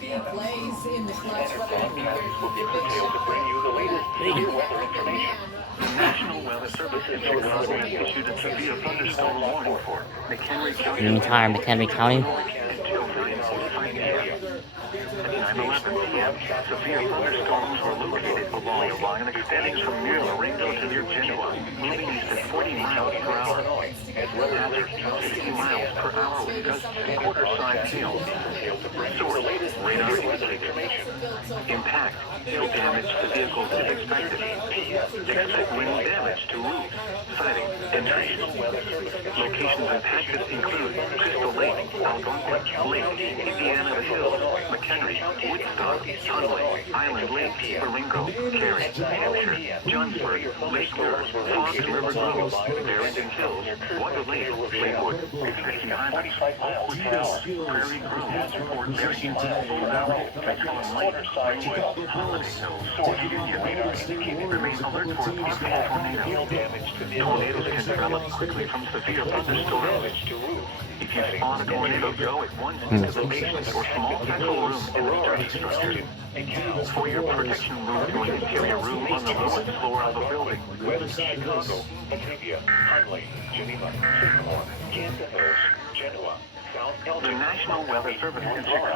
plays in the clutch, whether it be your to bring you the latest severe weather information. The National Weather Service in Chicago issued a severe thunderstorm warning for McHenry County. Meantime, McHenry County. Until 9:45 p.m. At 9:11 p.m., severe thunderstorms were located along a line extending from near Laredo to near Genoa, moving east at 40 miles per hour. Hazard, 60 miles per hour with gusts and quarter-size hail. Source, radar information. Impact, hail damage to vehicles is expected. Expect wind damage to roofs, siding, and trees. Locations impacted include Crystal Lake, Algonquin Lake, Indiana Hills, McHenry, Woodstock, Tunley, Island Lake, Baringo, Cary, Hampshire, Johnsburg, Lake Lure, Fox River Grove, Barrington Hills, Water Lake, Lakewood, 50 Highlands, Oakwood Hills, Prairie Grove, Fort Barrington, Bull Valley, Macon Lake, Greenwood, Holiday Hills, Union. Remain alert for possible tornadoes. Tornadoes can develop quickly from severe thunderstorms. If you spot a tornado, go at once into the basement or small central room in the sturdy structure. For your protection, move to an interior room on the lowest floor of the building. West Chicago, Batavia, Hunley, Geneva, Sycamore, Kansas Hills, Genoa, South The National Weather Service in Chicago